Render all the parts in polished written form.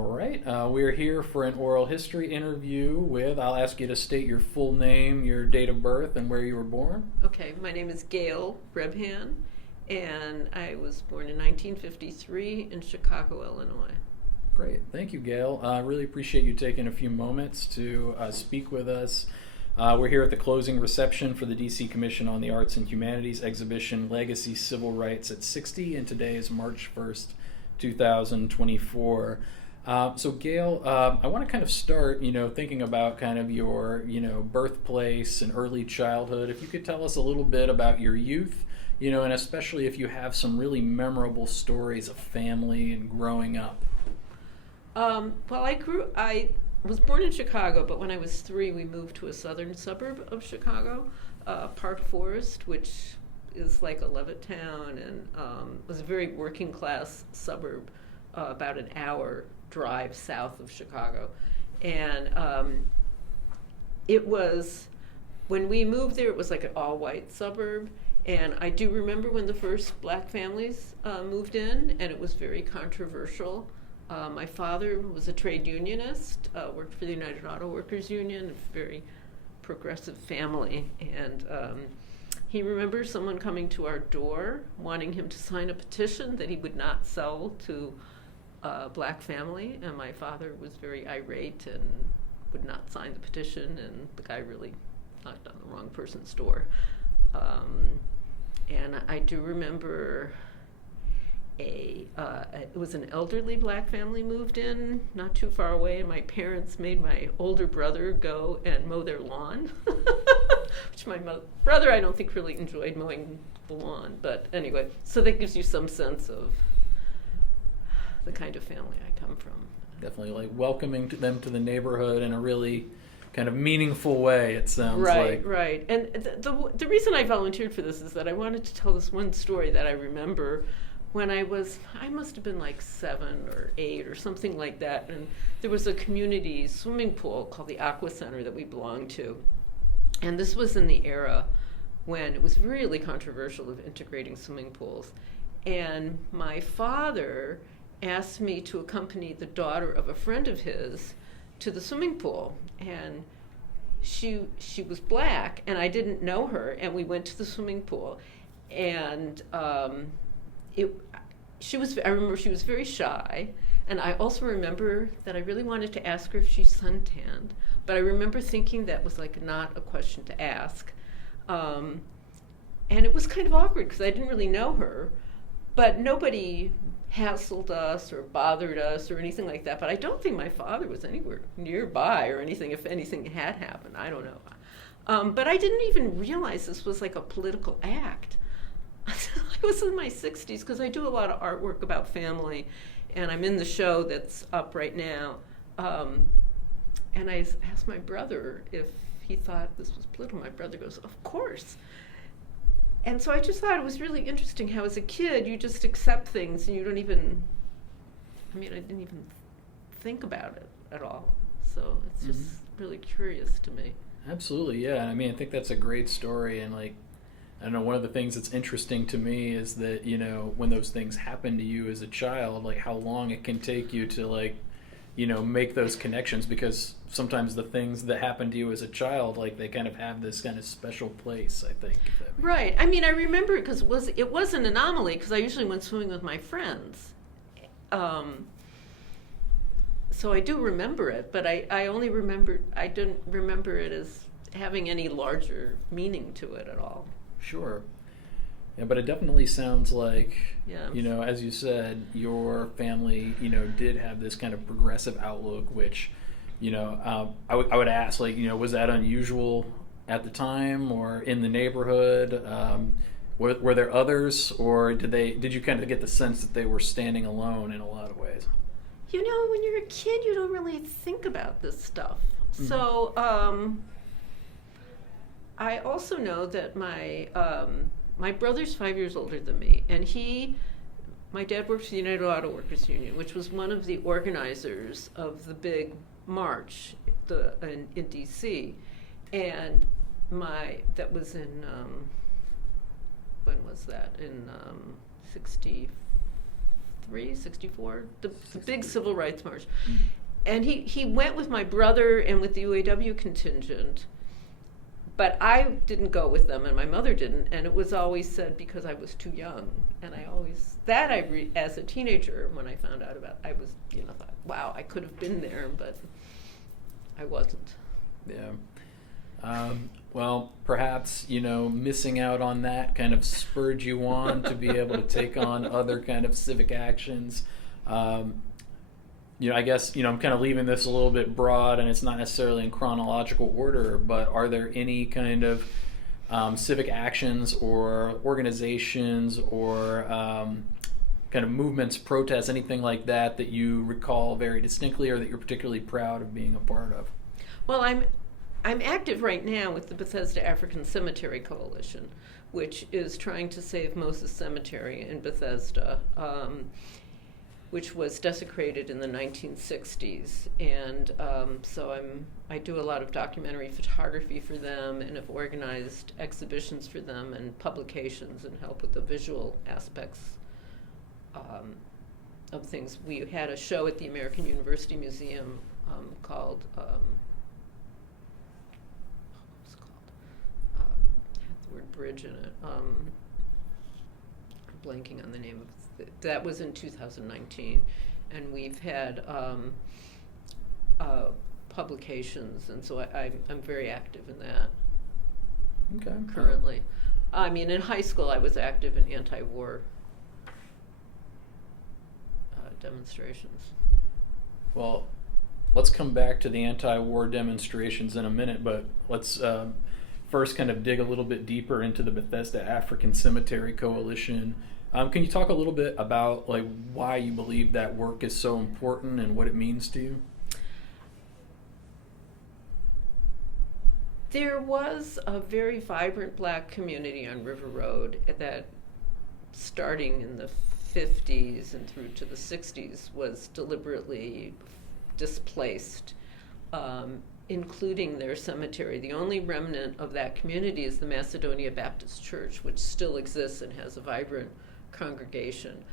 All right. We're here for an oral history interview with, I'll ask you to state your full name, your date of birth, and where you were born. Okay, my name is Gail Rebhan, and I was born in 1953 in Chicago, Illinois. Great. Thank you, Gail. I really appreciate you taking a few moments to speak with us. We're here at the closing reception for the DC Commission on the Arts and Humanities exhibition, Legacy Civil Rights at 60, and today is March 1st, 2024. So Gail, I want to kind of start, thinking about kind of your, birthplace and early childhood. If you could tell us a little bit about your youth, and especially if you have some really memorable stories of family and growing up. Well, I was born in Chicago, but when I was 3, we moved to a southern suburb of Chicago, Park Forest, which is like a Levittown, and was a very working class suburb, about an hour drive south of Chicago. And it was, when we moved there, it was like an all-white suburb. And I do remember when the first black families moved in, and it was very controversial. My father was a trade unionist, worked for the United Auto Workers Union, a very progressive family. And he remembers someone coming to our door wanting him to sign a petition that he would not sell to a black family. And my father was very irate and would not sign the petition, and the guy really knocked on the wrong person's door. And I do remember it was an elderly black family moved in not too far away, and my parents made my older brother go and mow their lawn, which my brother I don't think really enjoyed mowing the lawn, but anyway, so that gives you some sense of the kind of family I come from. Definitely like welcoming them to the neighborhood in a really kind of meaningful way, it sounds like. Right. And the reason I volunteered for this is that I wanted to tell this one story that I remember when I must have been like 7 or 8 or something like that, and there was a community swimming pool called the Aqua Center that we belonged to. And this was in the era when it was really controversial of integrating swimming pools. And my father asked me to accompany the daughter of a friend of his to the swimming pool. And she was black, and I didn't know her, and we went to the swimming pool. And I remember she was very shy, and I also remember that I really wanted to ask her if she's suntanned, but I remember thinking that was like not a question to ask. And it was kind of awkward because I didn't really know her, but nobody hassled us or bothered us or anything like that. But I don't think my father was anywhere nearby or anything, if anything had happened. I don't know. But I didn't even realize this was like a political act. I was in my 60s because I do a lot of artwork about family, and I'm in the show that's up right now. And I asked my brother if he thought this was political. My brother goes, "Of course." And so I just thought it was really interesting how as a kid you just accept things and you don't even, I didn't even think about it at all. So it's just really curious to me. Absolutely, yeah. I think that's a great story, and I don't know, one of the things that's interesting to me is that, when those things happen to you as a child, like how long it can take you to make those connections, because sometimes the things that happen to you as a child, they kind of have this kind of special place, I think. Right. I remember it because it was an anomaly because I usually went swimming with my friends. So I do remember it, but I didn't remember it as having any larger meaning to it at all. Sure. Yeah, but it definitely sounds like, yeah. As you said, your family, did have this kind of progressive outlook, which, I would ask, was that unusual at the time or in the neighborhood? Were there others, or did you kind of get the sense that they were standing alone in a lot of ways? When you're a kid, you don't really think about this stuff. Mm-hmm. So, I also know that my brother's 5 years older than me, and my dad worked for the United Auto Workers Union, which was one of the organizers of the big march in DC, and that was in when was that? In 63 63, 64, the big civil rights march. And he went with my brother and with the UAW contingent, but I didn't go with them, and my mother didn't, and it was always said because I was too young. And as a teenager, when I found out about, I was, thought, wow, I could have been there, but I wasn't. Yeah. Well, perhaps, missing out on that kind of spurred you on to be able to take on other kind of civic actions. I guess, I'm kind of leaving this a little bit broad, and it's not necessarily in chronological order, but are there any kind of civic actions or organizations or kind of movements, protests, anything like that you recall very distinctly or that you're particularly proud of being a part of? Well, I'm active right now with the Bethesda African Cemetery Coalition, which is trying to save Moses Cemetery in Bethesda, which was desecrated in the 1960s. And so I do a lot of documentary photography for them and have organized exhibitions for them and publications and help with the visual aspects of things. We had a show at the American University Museum called, had the word bridge in it. I'm blanking on the name of it. That was in 2019. And we've had publications, and so I'm very active in that. Okay. Currently. I mean, in high school I was active in anti-war demonstrations. Well, let's come back to the anti-war demonstrations in a minute, but let's first kind of dig a little bit deeper into the Bethesda African Cemetery Coalition. Can you talk a little bit about why you believe that work is so important and what it means to you? There was a very vibrant black community on River Road that, starting in the 50s and through to the 60s, was deliberately displaced, including their cemetery. The only remnant of that community is the Macedonia Baptist Church, which still exists and has a vibrant congregation.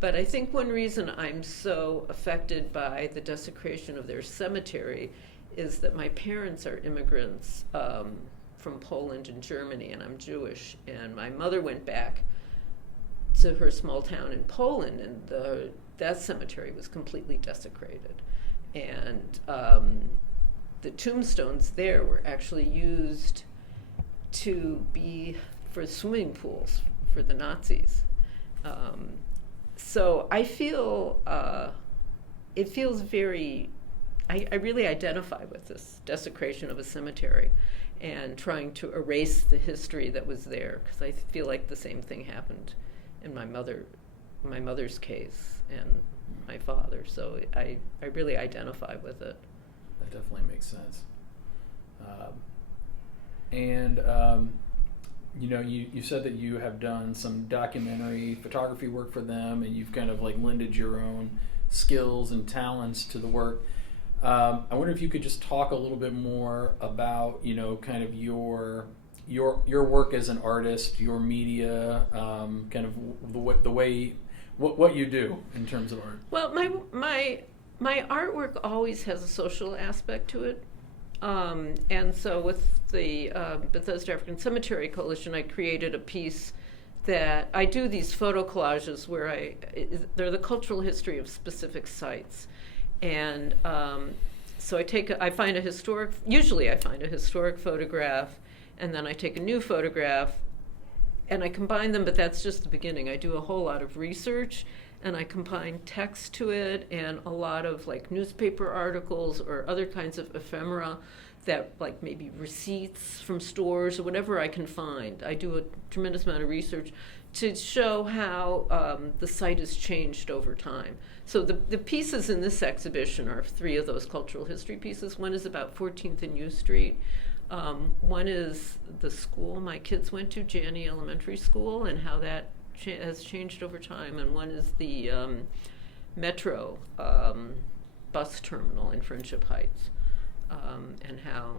But I think one reason I'm so affected by the desecration of their cemetery is that my parents are immigrants from Poland and Germany, and I'm Jewish. And my mother went back to her small town in Poland, and that cemetery was completely desecrated. And the tombstones there were actually used to be for swimming pools for the Nazis. So I feel it feels very, I really identify with this desecration of a cemetery and trying to erase the history that was there, because I feel like the same thing happened in my mother's case and my father. So I really identify with it. That definitely makes sense. You said that you have done some documentary photography work for them, and you've kind of lended your own skills and talents to the work. I wonder if you could just talk a little bit more about, kind of your work as an artist, your media, kind of the way what you do in terms of art. Well, my artwork always has a social aspect to it. And so with the Bethesda African Cemetery Coalition, I created a piece that I do these photo collages where they're the cultural history of specific sites. And so I find a historic photograph, and then I take a new photograph, and I combine them, but that's just the beginning. I do a whole lot of research, and I combine text to it and a lot of newspaper articles or other kinds of ephemera that maybe receipts from stores or whatever I can find. I do a tremendous amount of research to show how the site has changed over time. So the pieces in this exhibition are 3 of those cultural history pieces. One is about 14th and U Street. One is the school my kids went to, Janney Elementary School, and how that has changed over time. And one is the Metro bus terminal in Friendship Heights, and how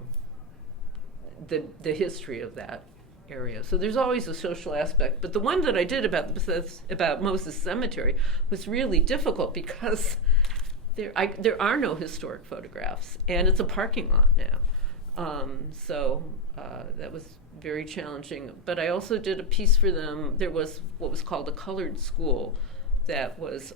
the history of that area. So there's always a social aspect. But the one that I did about Moses Cemetery was really difficult because there are no historic photographs, and it's a parking lot now. So that was very challenging. But I also did a piece for them. There was what was called a colored school that was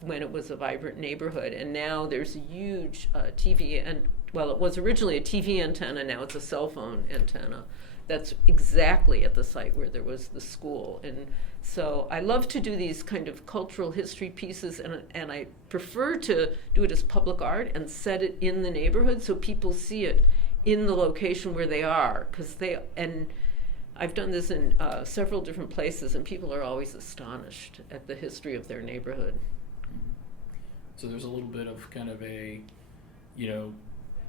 when it was a vibrant neighborhood. And now there's a huge TV, and well, it was originally a TV antenna, now it's a cell phone antenna. That's exactly at the site where there was the school. And so I love to do these kind of cultural history pieces, and I prefer to do it as public art and set it in the neighborhood so people see it in the location where they are. And I've done this in several different places, and people are always astonished at the history of their neighborhood. So there's a little bit of kind of a,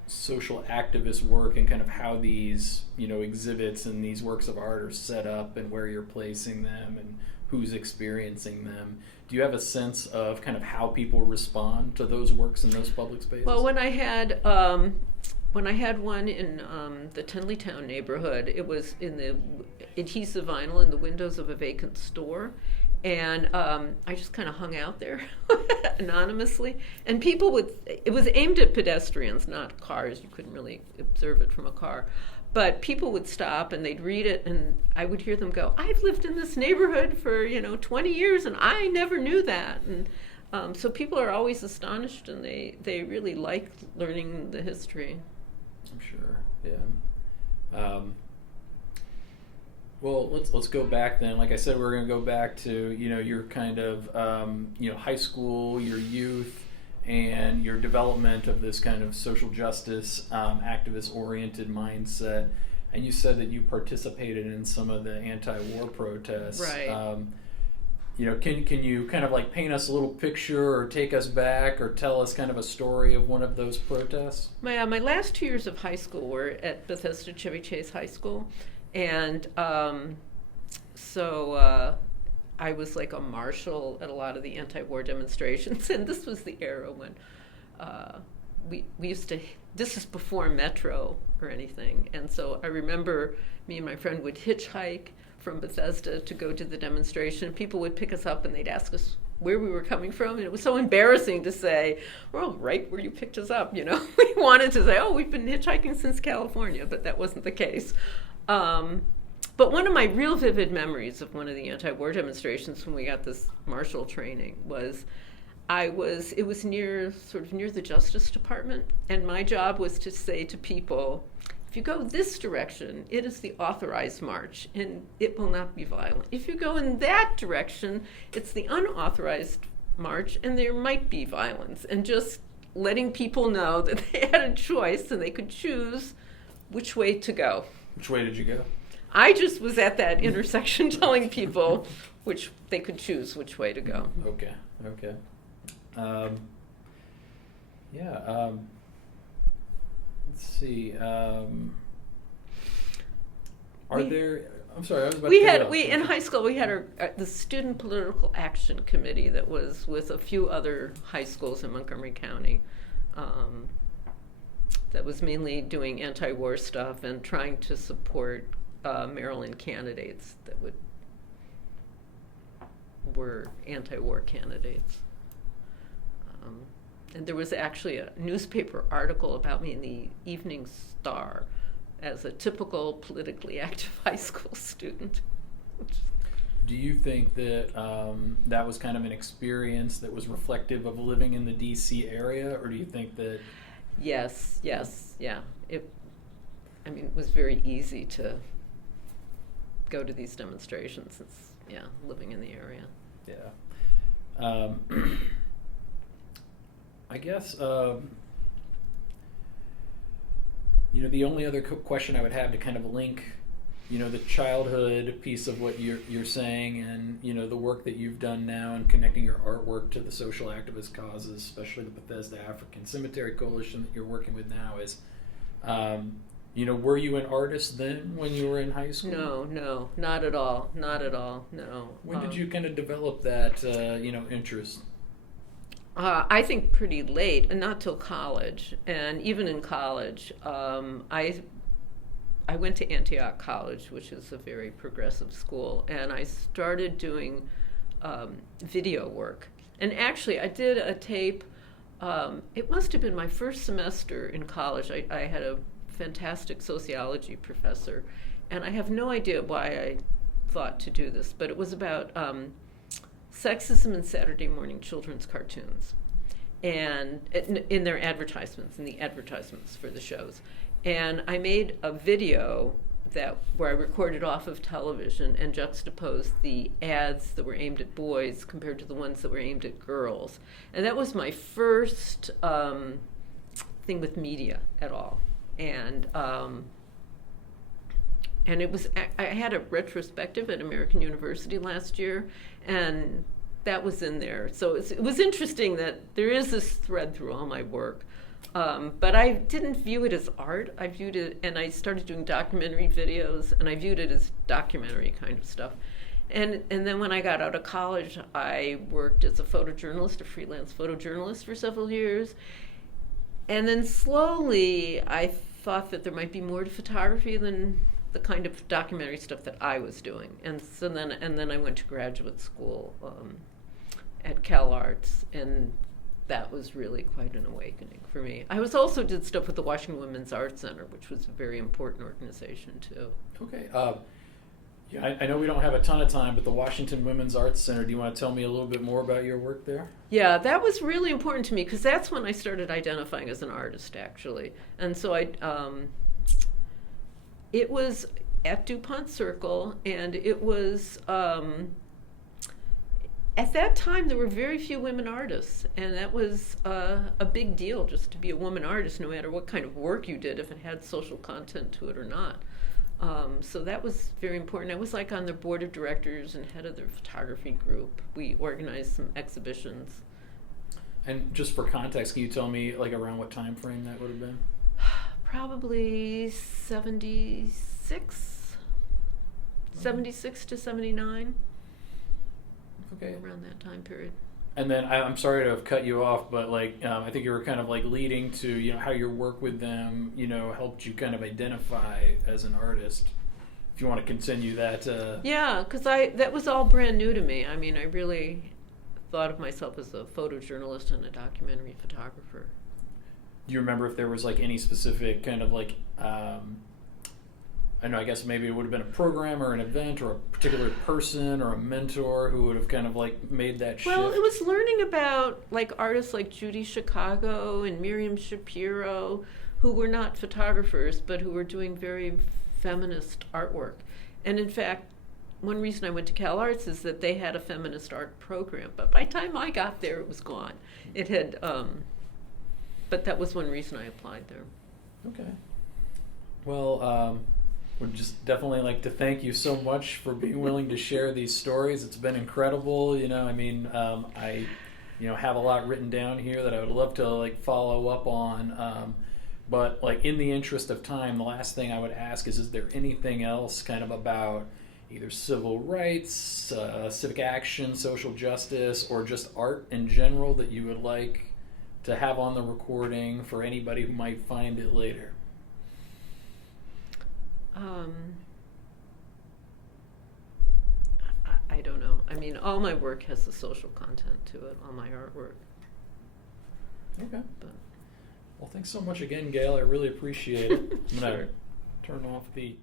social activist work and kind of how these, exhibits and these works of art are set up and where you're placing them and who's experiencing them. Do you have a sense of kind of how people respond to those works in those public spaces? Well, when I had one in the Tenleytown neighborhood, it was in the adhesive vinyl in the windows of a vacant store. And I just kind of hung out there anonymously. And it was aimed at pedestrians, not cars. You couldn't really observe it from a car. But people would stop and they'd read it, and I would hear them go, I've lived in this neighborhood for, 20 years, and I never knew that. And so people are always astonished, and they really like learning the history. I'm sure, yeah. Well, let's go back then. Like I said, we're going to go back to your kind of high school, your youth, and your development of this kind of social justice activist-oriented mindset. And you said that you participated in some of the anti-war protests. Right. Can you kind of like paint us a little picture or take us back or tell us kind of a story of one of those protests? My last 2 years of high school were at Bethesda Chevy Chase High School. And so I was like a marshal at a lot of the anti-war demonstrations. And this was the era when we used to, this is before Metro or anything. And so I remember me and my friend would hitchhike from Bethesda to go to the demonstration. People would pick us up and they'd ask us where we were coming from. And it was so embarrassing to say, well, right where you picked us up, We wanted to say, oh, we've been hitchhiking since California, but that wasn't the case. But one of my real vivid memories of one of the anti-war demonstrations when we got this marshal training was it was near the Justice Department, and my job was to say to people, if you go this direction, it is the authorized march, and it will not be violent. If you go in that direction, it's the unauthorized march, and there might be violence. And just letting people know that they had a choice and they could choose which way to go. Which way did you go? I just was at that intersection telling people which they could choose which way to go. Okay. Let's see. I'm sorry, I was about to in high school we had the Student Political Action Committee that was with a few other high schools in Montgomery County. That was mainly doing anti-war stuff and trying to support Maryland candidates that were anti-war candidates. And there was actually a newspaper article about me in the Evening Star as a typical politically active high school student. Do you think that that was kind of an experience that was reflective of living in the DC area, or do you think that... Yes, yeah. It was very easy to go to these demonstrations since, living in the area. Yeah. I guess, the only other question I would have to kind of link, the childhood piece of what you're saying and, the work that you've done now and connecting your artwork to the social activist causes, especially the Bethesda African Cemetery Coalition that you're working with now is, were you an artist then when you were in high school? No, not at all, no. When did you kind of develop that, interest? I think pretty late, and not till college. And even in college, I went to Antioch College, which is a very progressive school, and I started doing video work. And actually, I did a tape. It must have been my first semester in college. I had a fantastic sociology professor, and I have no idea why I thought to do this, but it was about sexism in Saturday morning children's cartoons, and in their advertisements, in the advertisements for the shows. And I made a video where I recorded off of television and juxtaposed the ads that were aimed at boys compared to the ones that were aimed at girls. And that was my first thing with media at all. And it was, I had a retrospective at American University last year, and that was in there. So it was interesting that there is this thread through all my work. But I didn't view it as art. I viewed it, and I started doing documentary videos, and I viewed it as documentary kind of stuff. And then when I got out of college, I worked as a photojournalist, a freelance photojournalist for several years. And then slowly, I thought that there might be more to photography than the kind of documentary stuff that I was doing. And then I went to graduate school at Cal Arts, and that was really quite an awakening for me. I also did stuff with the Washington Women's Arts Center, which was a very important organization too. Okay. Yeah, I know we don't have a ton of time, but the Washington Women's Arts Center, do you want to tell me a little bit more about your work there? Yeah, that was really important to me because that's when I started identifying as an artist, actually. And so it was at DuPont Circle, and it was, at that time, there were very few women artists, and that was a big deal just to be a woman artist, no matter what kind of work you did, if it had social content to it or not. So that was very important. I was like on the board of directors and head of the photography group. We organized some exhibitions. And just for context, can you tell me like around what time frame that would have been? Probably 76 to 79. Okay. Around that time period. And then I'm sorry to have cut you off, but like I think you were kind of like leading to how your work with them helped you kind of identify as an artist. If you want to continue that. Yeah, because that was all brand new to me. I mean, I really thought of myself as a photojournalist and a documentary photographer. Do you remember if there was like any specific kind of like I know, I guess maybe it would have been a program or an event or a particular person or a mentor who would have kind of like made that shift? Well, it was learning about like artists like Judy Chicago and Miriam Shapiro, who were not photographers, but who were doing very feminist artwork. And in fact, one reason I went to Cal Arts is that they had a feminist art program. But by the time I got there, it was gone. It had, but that was one reason I applied there. Okay. Well, would just definitely like to thank you so much for being willing to share these stories. It's been incredible. I have a lot written down here that I would love to like follow up on. But like in the interest of time, the last thing I would ask is there anything else kind of about either civil rights, civic action, social justice, or just art in general that you would like to have on the recording for anybody who might find it later? I don't know. I mean, all my work has the social content to it, all my artwork. Okay. Well, thanks so much again, Gail. I really appreciate it. I'm going to turn off the